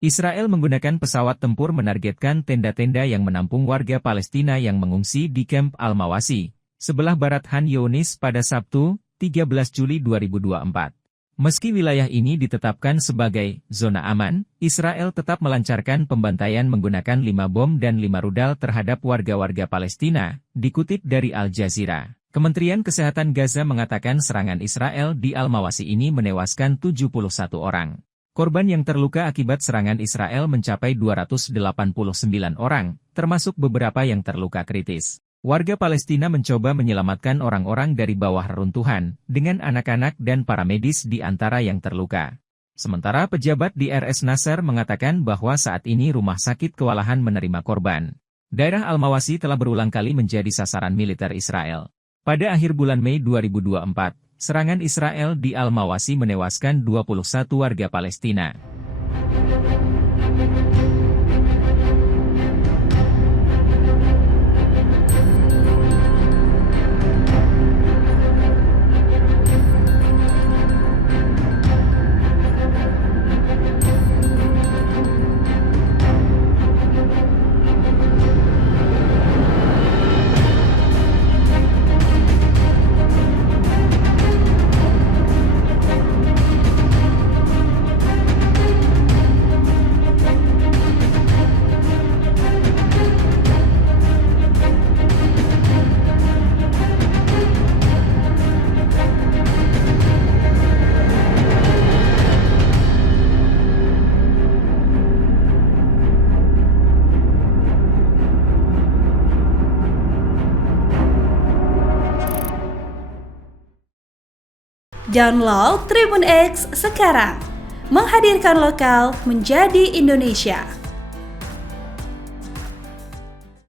Israel menggunakan pesawat tempur menargetkan tenda-tenda yang menampung warga Palestina yang mengungsi di Kamp Al-Mawasi, sebelah barat Han Younis pada Sabtu, 13 Juli 2024. Meski wilayah ini ditetapkan sebagai zona aman, Israel tetap melancarkan pembantaian menggunakan 5 bom dan 5 rudal terhadap warga-warga Palestina, dikutip dari Al Jazeera. Kementerian Kesehatan Gaza mengatakan serangan Israel di Al-Mawasi ini menewaskan 71 orang. Korban yang terluka akibat serangan Israel mencapai 289 orang, termasuk beberapa yang terluka kritis. Warga Palestina mencoba menyelamatkan orang-orang dari bawah reruntuhan, dengan anak-anak dan para medis di antara yang terluka. Sementara pejabat di RS Nasser mengatakan bahwa saat ini rumah sakit kewalahan menerima korban. Daerah Al-Mawasi telah berulang kali menjadi sasaran militer Israel. Pada akhir bulan Mei 2024, serangan Israel di Al-Mawasi menewaskan 21 warga Palestina. Download Tribun X sekarang, menghadirkan lokal menjadi Indonesia.